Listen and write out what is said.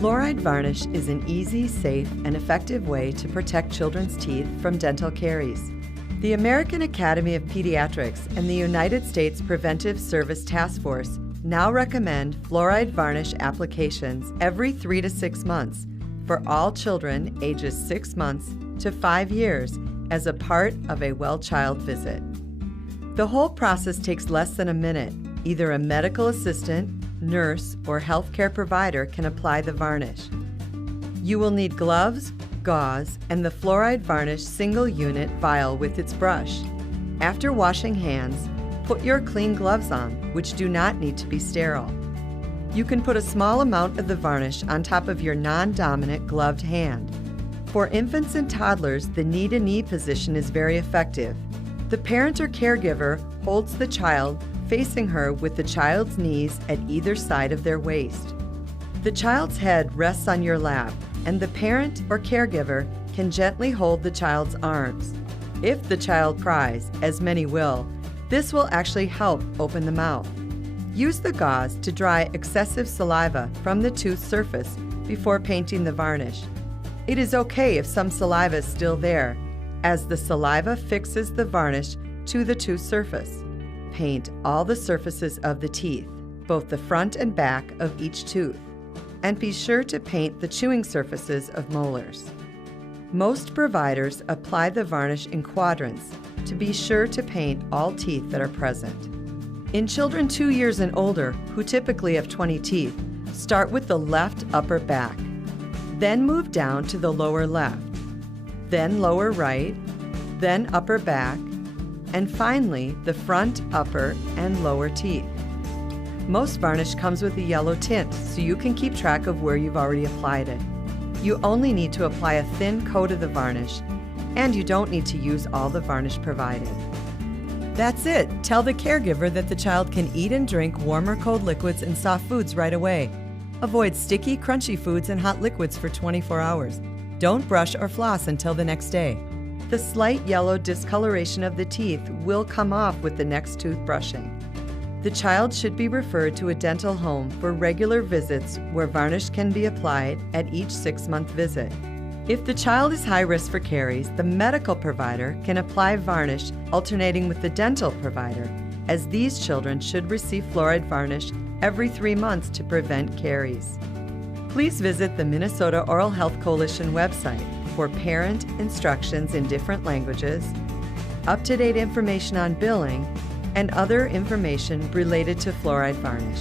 Fluoride varnish is an easy, safe, and effective way to protect children's teeth from dental caries. The American Academy of Pediatrics and the United States Preventive Service Task Force now recommend fluoride varnish applications every 3 to 6 months for all children ages 6 months to 5 years as a part of a well-child visit. The whole process takes less than a minute. Either a medical assistant, nurse, or healthcare provider can apply the varnish. You will need gloves, gauze, and the fluoride varnish single-unit vial with its brush. After washing hands, put your clean gloves on, which do not need to be sterile. You can put a small amount of the varnish on top of your non-dominant gloved hand. For infants and toddlers, the knee-to-knee position is very effective. The parent or caregiver holds the child facing her with the child's knees at either side of their waist. The child's head rests on your lap, and the parent or caregiver can gently hold the child's arms. If the child cries, as many will, this will actually help open the mouth. Use the gauze to dry excessive saliva from the tooth surface before painting the varnish. It is okay if some saliva is still there, as the saliva fixes the varnish to the tooth surface. Paint all the surfaces of the teeth, both the front and back of each tooth, and be sure to paint the chewing surfaces of molars. Most providers apply the varnish in quadrants to be sure to paint all teeth that are present. In children 2 years and older, who typically have 20 teeth, start with the left upper back, then move down to the lower left, then lower right, then upper back, and finally the front, upper, and lower teeth. Most varnish comes with a yellow tint, so you can keep track of where you've already applied it. You only need to apply a thin coat of the varnish, and you don't need to use all the varnish provided. That's it! Tell the caregiver that the child can eat and drink warm or cold liquids and soft foods right away. Avoid sticky, crunchy foods and hot liquids for 24 hours. Don't brush or floss until the next day. The slight yellow discoloration of the teeth will come off with the next tooth brushing. The child should be referred to a dental home for regular visits where varnish can be applied at each 6-month visit. If the child is high risk for caries, the medical provider can apply varnish alternating with the dental provider, as these children should receive fluoride varnish every 3 months to prevent caries. Please visit the Minnesota Oral Health Coalition website for parent instructions in different languages, up-to-date information on billing, and other information related to fluoride varnish.